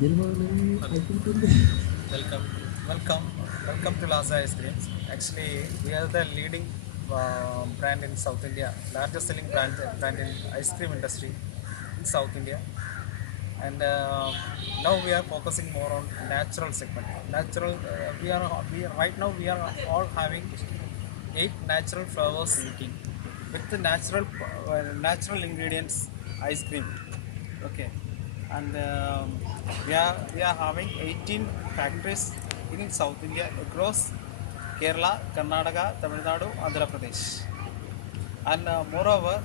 Welcome, welcome, welcome to Laza Ice Creams. Actually, we are the leading brand in South India, largest selling brand in ice cream industry in South India. And now we are focusing more on natural segment. Natural, right now we are all having 8 natural flavors with the natural ingredients ice cream. Okay, and we are having 18 factories in South India across Kerala, Karnataka, Tamil Nadu, Andhra Pradesh, and moreover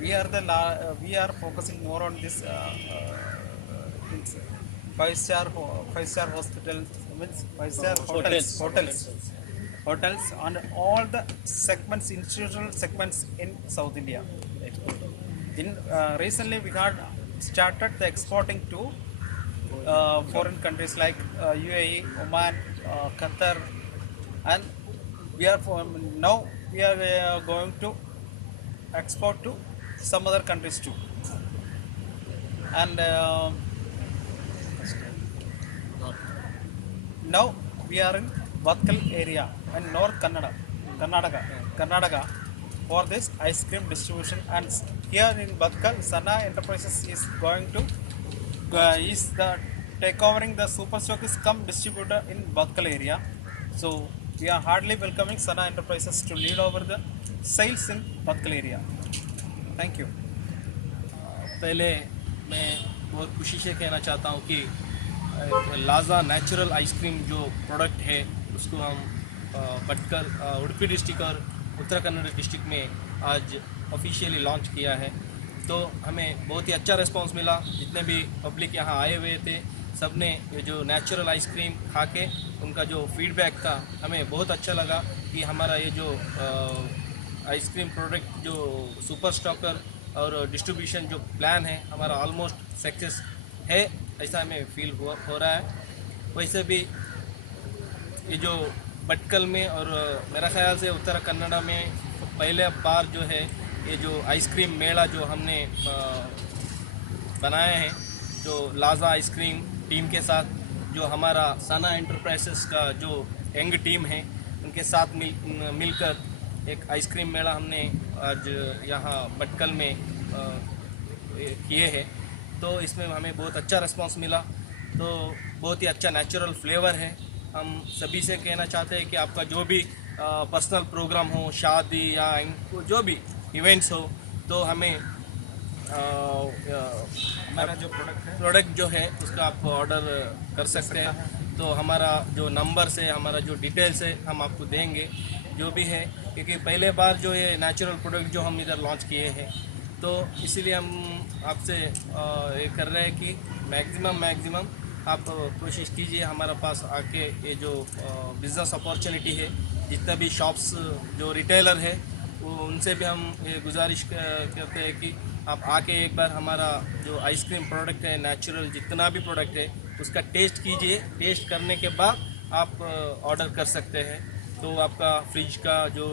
we are focusing more on this things, five star hospitals, means five-star hotels and all the segments, institutional segments in South India. In recently we had started the exporting to foreign countries like UAE, Oman, Qatar, and now we are going to export to some other countries too. And now we are in Vatkal area and North Karnataka for this ice cream distribution. And here in Vatkal, Sana Enterprises is going to is the takeovering the super stockist come distributor in Vatkal area. So we are hardly welcoming Sana Enterprises to lead over the sales in Vatkal area. Thank you. पहले मैं बहुत खुशी से कहना चाहता हूँ कि लाजा नेचुरल आइसक्रीम जो प्रोडक्ट है उसको हम भटकर उडुपी डिस्ट्रिक्ट और उत्तर कन्नड़ डिस्ट्रिक्ट में आज ऑफिशियली लॉन्च किया है। तो हमें बहुत ही अच्छा रिस्पांस मिला। जितने भी पब्लिक यहाँ आए हुए थे सब ने ये जो नेचुरल आइसक्रीम खा के उनका जो फीडबैक था हमें बहुत अच्छा लगा कि हमारा ये जो आइसक्रीम प्रोडक्ट जो सुपर स्टॉकर और डिस्ट्रीब्यूशन जो प्लान है हमारा ऑलमोस्ट सक्सेस है, ऐसा हमें फील हो रहा है। वैसे भी ये जो भटकल में और मेरा ख्याल से उत्तर कन्नड़ा में पहले बार जो है ये जो आइसक्रीम मेला जो हमने बनाया है जो लाजा आइसक्रीम टीम के साथ, जो हमारा सना एंटरप्राइजेस का जो यंग टीम है उनके साथ मिलकर एक आइसक्रीम मेला हमने आज यहाँ भटकल में किए हैं। तो इसमें हमें बहुत अच्छा रिस्पांस मिला। तो बहुत ही अच्छा नेचुरल फ्लेवर है। हम सभी से कहना चाहते हैं कि आपका जो भी पर्सनल प्रोग्राम हो, शादी या जो भी इवेंट्स हो, तो हमें हमारा जो प्रोडक्ट जो है उसका आप ऑर्डर कर सकते हैं। तो हमारा जो नंबर से हमारा जो डिटेल्स है हम आपको देंगे जो भी है, क्योंकि पहले बार जो ये नेचुरल प्रोडक्ट जो हम इधर लॉन्च किए हैं तो इसीलिए हम आपसे ये कर रहे हैं कि मैक्सिमम आप कोशिश कीजिए हमारा पास आके ये जो बिज़नेस अपॉर्चुनिटी है, जितना भी शॉप्स जो रिटेलर है वो उनसे भी हम ये गुजारिश करते हैं कि आप आके एक बार हमारा जो आइसक्रीम प्रोडक्ट है नेचुरल जितना भी प्रोडक्ट है उसका टेस्ट कीजिए। टेस्ट करने के बाद आप ऑर्डर कर सकते हैं। तो आपका फ्रिज का जो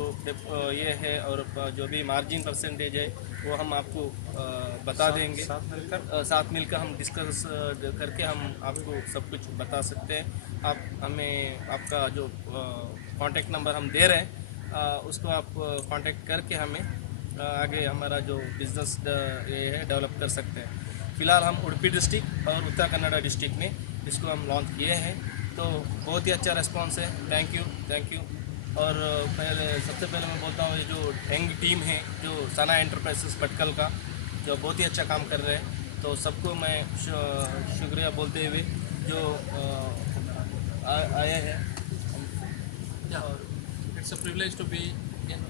ये है और जो भी मार्जिन परसेंटेज है वो हम आपको बता देंगे। साथ मिलकर हम डिस्कस करके हम आपको सब कुछ बता सकते हैं। आप हमें आपका जो कांटेक्ट नंबर हम दे रहे हैं उसको आप कांटेक्ट करके हमें आगे हमारा जो बिज़नेस ये है डेवलप कर सकते हैं। फ़िलहाल हम उडुपी डिस्ट्रिक्ट और उत्तर कन्नड़ा डिस्ट्रिक्ट में इसको हम लॉन्च किए हैं। तो बहुत ही अच्छा रिस्पांस है। Thank you. और सबसे पहले मैं बोलता हूँ ये जो यंग टीम है जो सना एंटरप्राइजेस भटकल का जो बहुत ही अच्छा काम कर रहे हैं, तो सबको मैं शुक्रिया बोलते हुए जो आए हैं। It's a privilege to be in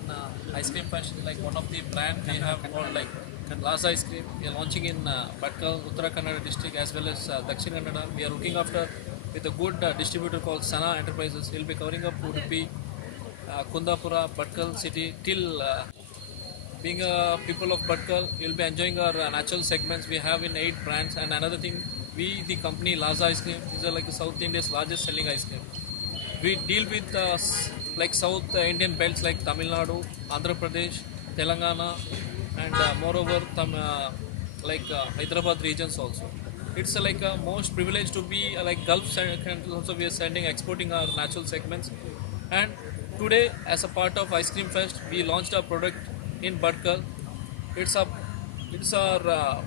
ice cream fashion, like one of the brand we have called like Laza Ice Cream. We are launching in Bhatkal, Uttara Kannada district as well as Dakshin Kannada. We are looking after with a good distributor called Sana Enterprises. He'll be covering up Udupi, Kundapura, Bhatkal city till being a people of Bhatkal, you'll be enjoying our natural segments. We have in 8 brands, and another thing, we the company Laza Ice Cream is like South India's largest selling ice cream. We deal with like South Indian belts like Tamil Nadu, Andhra Pradesh, Telangana, and moreover like Hyderabad regions also. It's like a most privileged to be like Gulf countries also we are sending exporting our natural segments. And today, as a part of Ice Cream Fest, we launched a product in Budkal. It's a it's our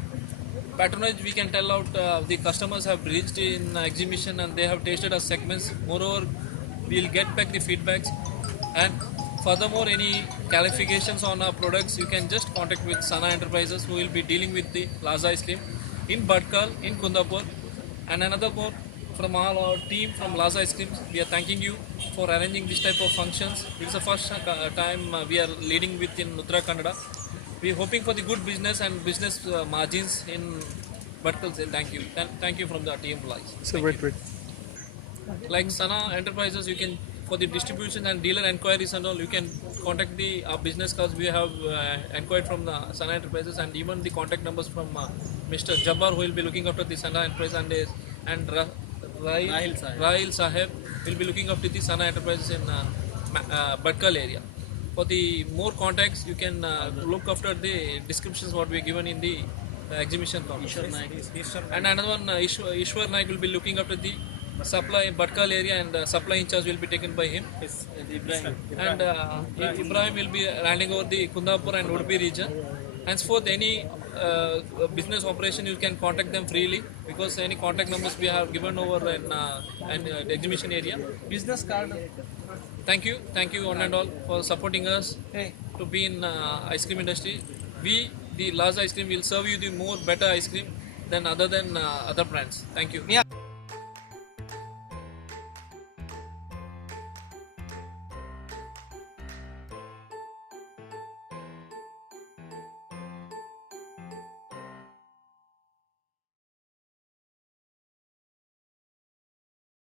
patronage. We can tell out the customers have reached in exhibition and they have tasted our segments. Moreover, we'll get back the feedbacks, and furthermore, any clarifications on our products, you can just contact with Sana Enterprises, who will be dealing with the Plaza Ice Cream in Budkal, in Kundapur, and another more from all our team from Laza Ice Creams. We are thanking you for arranging this type of functions. It is the first time we are leading with in Uttara Kannada. We are hoping for the good business and business margins in Budkal. Thank you. Thank you from the team employees. So Thank wait, you. wait. Like Sana Enterprises, you can for the distribution and dealer enquiries and all, you can contact the business cards we have enquired from the Sana Enterprises, and even the contact numbers from Mr. Jabbar, who will be looking after the Sana Enterprise, and Rahil Saheb will be looking after the Sana Enterprises in Budkal area. For the more contacts, you can look after the descriptions what we are given in the exhibition counter. And another one, Ishwar Naik will be looking after the supply Budkal area, and supply in charge will be taken by him. And Ibrahim will be handing over the Kundapur and Udupi region. Henceforth, any business operation you can contact them freely, because any contact numbers we have given over in the exhibition area. Business card. Thank you one and all for supporting us to be in ice cream industry. We, the Laza Ice Cream, will serve you the more better ice cream than other brands. Thank you.